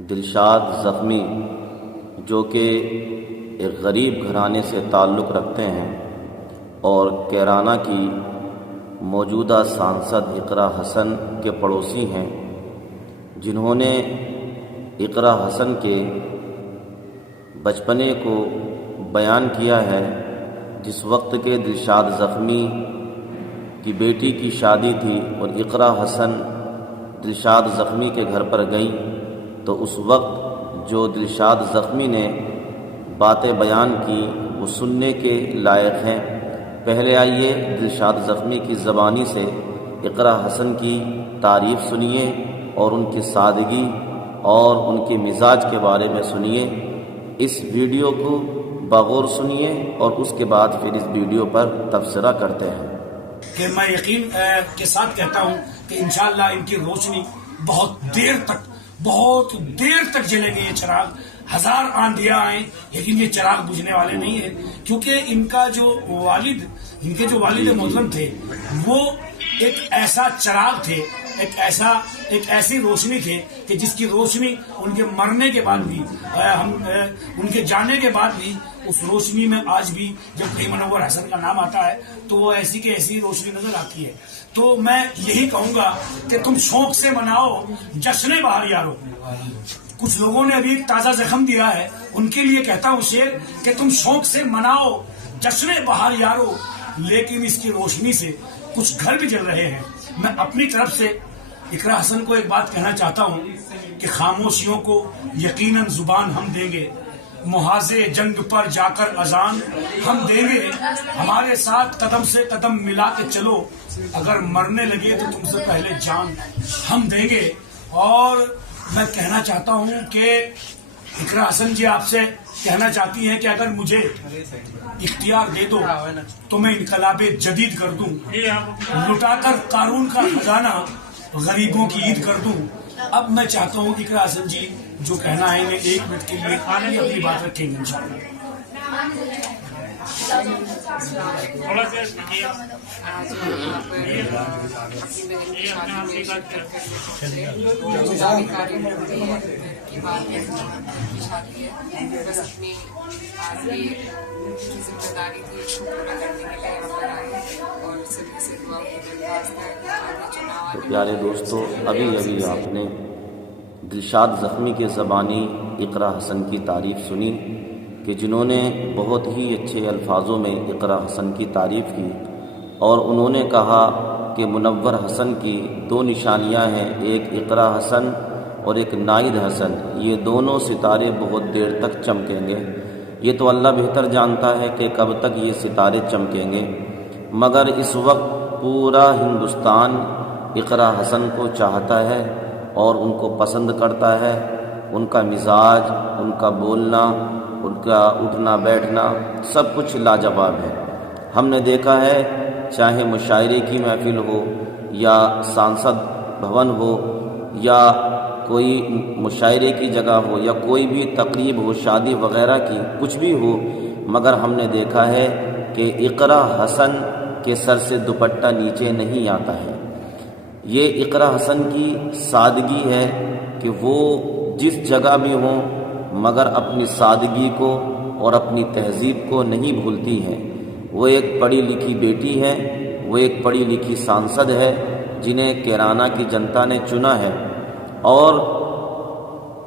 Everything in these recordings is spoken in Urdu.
دلشاد زخمی جو کہ ایک غریب گھرانے سے تعلق رکھتے ہیں اور کیرانہ کی موجودہ سانسد اقرا حسن کے پڑوسی ہیں، جنہوں نے اقرا حسن کے بچپنے کو بیان کیا ہے۔ جس وقت کے دلشاد زخمی کی بیٹی کی شادی تھی اور اقرا حسن دلشاد زخمی کے گھر پر گئیں تو اس وقت جو دلشاد زخمی نے باتیں بیان کی وہ سننے کے لائق ہیں۔ پہلے آئیے دلشاد زخمی کی زبانی سے اقرا حسن کی تعریف سنیے اور ان کی سادگی اور ان کے مزاج کے بارے میں سنیے۔ اس ویڈیو کو بغور سنیے اور اس کے بعد پھر اس ویڈیو پر تبصرہ کرتے ہیں۔ کہ میں یقین کے ساتھ کہتا ہوں کہ انشاءاللہ ان کی روشنی بہت دیر تک جلیں گے۔ یہ چراغ ہزار آندھیاں آئیں لیکن یہ چراغ بجھنے والے نہیں ہیں، کیونکہ ان کے جو والد محترم تھے وہ ایک ایسا چراغ تھے، ایک ایسی روشنی تھے کہ جس کی روشنی ان کے مرنے کے بعد بھی، ان کے جانے کے بعد بھی اس روشنی میں آج بھی جب کہیں منور حسن کا نام آتا ہے تو وہ ایسی کی ایسی روشنی نظر آتی ہے۔ تو میں یہی کہوں گا کہ تم شوق سے مناؤ جشن بہار یارو۔ کچھ لوگوں نے ابھی تازہ زخم دیا ہے، ان کے لیے کہتا ہوں شعر کہ تم شوق سے مناؤ جشن بہار یارو، لیکن اس کی روشنی سے کچھ گھر بھی جل رہے ہیں۔ میں اپنی طرف سے اقرا حسن کو ایک بات کہنا چاہتا ہوں کہ خاموشیوں کو یقیناً زبان ہم دیں گے، محاذ جنگ پر جا کر اذان ہم دیں گے، ہمارے ساتھ قدم سے قدم ملا کے چلو، اگر مرنے لگے تو تم سے پہلے جان ہم دیں گے۔ اور میں کہنا چاہتا ہوں کہ اقرا حسن جی آپ سے کہنا چاہتی ہیں کہ اگر مجھے اختیار دے دو تو میں انقلاب جدید کر دوں، لٹا کر قارون کا خزانہ غریبوں کی عید کر دوں۔ اب میں چاہتا ہوں اقرا حسن جی جو کہنا ہے انہیں 1 منٹ کے لیے اپنی بات رکھیں گے انشاءاللہ۔ تو پیارے دوستو، ابھی آپ نے دلشاد زخمی کے زبانی اقرا حسن کی تعریف سنی کہ جنہوں نے بہت ہی اچھے الفاظوں میں اقرا حسن کی تعریف کی، اور انہوں نے کہا کہ منور حسن کی 2 نشانیاں ہیں، ایک اقرا حسن اور ایک نائد حسن، یہ دونوں ستارے بہت دیر تک چمکیں گے۔ یہ تو اللہ بہتر جانتا ہے کہ کب تک یہ ستارے چمکیں گے، مگر اس وقت پورا ہندوستان اقرا حسن کو چاہتا ہے اور ان کو پسند کرتا ہے۔ ان کا مزاج، ان کا بولنا، ان کا اٹھنا بیٹھنا سب کچھ لاجواب ہے۔ ہم نے دیکھا ہے چاہے مشاعرے کی محفل ہو یا سانسد بھون ہو یا کوئی مشاعرے کی جگہ ہو یا کوئی بھی تقریب ہو، شادی وغیرہ کی کچھ بھی ہو، مگر ہم نے دیکھا ہے کہ اقرا حسن کے سر سے دوپٹہ نیچے نہیں آتا ہے۔ یہ اقرا حسن کی سادگی ہے کہ وہ جس جگہ بھی ہوں مگر اپنی سادگی کو اور اپنی تہذیب کو نہیں بھولتی ہیں۔ وہ ایک پڑھی لکھی بیٹی ہے، وہ ایک پڑھی لکھی سانسد ہے جنہیں کیرانہ کی جنتا نے چنا ہے۔ اور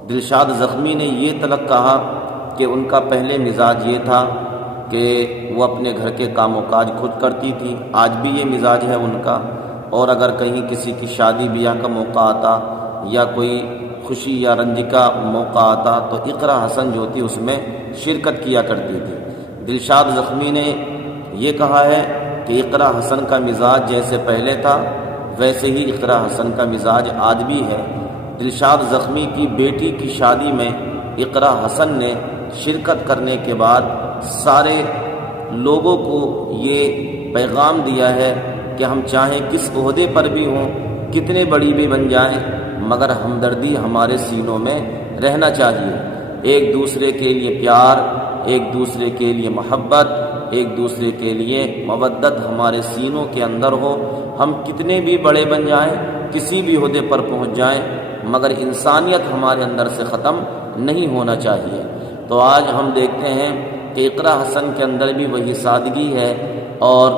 دلشاد زخمی نے یہ تلک کہا کہ ان کا پہلے مزاج یہ تھا کہ وہ اپنے گھر کے کام و کاج خود کرتی تھی، آج بھی یہ مزاج ہے ان کا، اور اگر کہیں کسی کی شادی بیاہ کا موقع آتا یا کوئی خوشی یا رنج کا موقع آتا تو اقرا حسن جو تھی اس میں شرکت کیا کرتی تھی۔ دلشاد زخمی نے یہ کہا ہے کہ اقرا حسن کا مزاج جیسے پہلے تھا ویسے ہی اقرا حسن کا مزاج آج بھی ہے۔ دلشاد زخمی کی بیٹی کی شادی میں اقرا حسن نے شرکت کرنے کے بعد سارے لوگوں کو یہ پیغام دیا ہے کہ ہم چاہیں کس عہدے پر بھی ہوں، کتنے بڑی بھی بن جائیں، مگر ہمدردی ہمارے سینوں میں رہنا چاہیے۔ ایک دوسرے کے لیے پیار، ایک دوسرے کے لیے محبت، ایک دوسرے کے لیے مودت ہمارے سینوں کے اندر ہو۔ ہم کتنے بھی بڑے بن جائیں، کسی بھی عہدے پر پہنچ جائیں، مگر انسانیت ہمارے اندر سے ختم نہیں ہونا چاہیے۔ تو آج ہم دیکھتے ہیں کہ اقرا حسن کے اندر بھی وہی سادگی ہے، اور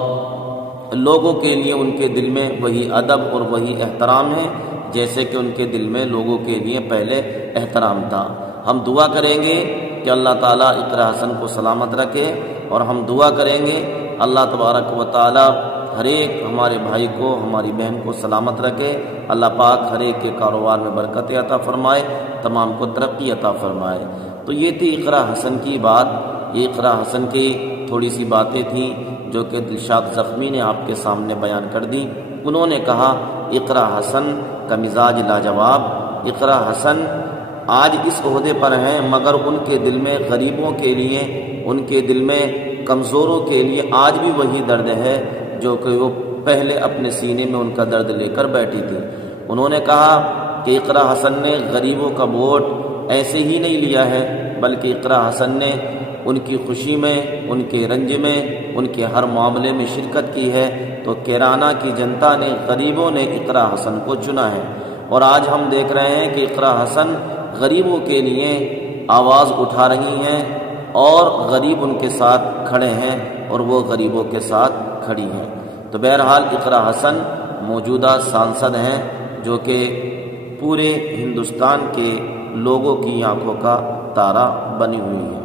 لوگوں کے لیے ان کے دل میں وہی ادب اور وہی احترام ہے جیسے کہ ان کے دل میں لوگوں کے لیے پہلے احترام تھا۔ ہم دعا کریں گے کہ اللہ تعالیٰ اقرا حسن کو سلامت رکھے، اور ہم دعا کریں گے اللہ تبارک و تعالیٰ ہر ایک ہمارے بھائی کو، ہماری بہن کو سلامت رکھے۔ اللہ پاک ہر ایک کے کاروبار میں برکت عطا فرمائے، تمام کو ترقی عطا فرمائے۔ تو یہ تھی اقرا حسن کی بات، یہ اقرا حسن کی تھوڑی سی باتیں تھیں جو کہ دلشاد زخمی نے آپ کے سامنے بیان کر دی۔ انہوں نے کہا اقرا حسن کا مزاج لاجواب، اقرا حسن آج اس عہدے پر ہیں مگر ان کے دل میں غریبوں کے لیے، ان کے دل میں کمزوروں کے لیے آج بھی وہی درد ہے جو کہ وہ پہلے اپنے سینے میں ان کا درد لے کر بیٹھی تھی۔ انہوں نے کہا کہ اقرا حسن نے غریبوں کا ووٹ ایسے ہی نہیں لیا ہے، بلکہ اقرا حسن نے ان کی خوشی میں، ان کے رنج میں، ان کے ہر معاملے میں شرکت کی ہے۔ تو کیرانہ کی جنتا نے، غریبوں نے اقرا حسن کو چنا ہے، اور آج ہم دیکھ رہے ہیں کہ اقرا حسن غریبوں کے لیے آواز اٹھا رہی ہیں، اور غریب ان کے ساتھ کھڑے ہیں، اور وہ غریبوں کے ساتھ کھڑی ہیں۔ تو بہرحال اقرا حسن موجودہ سانسد ہیں جو کہ پورے ہندوستان کے لوگوں کی آنکھوں کا تارا بنی ہوئی ہیں۔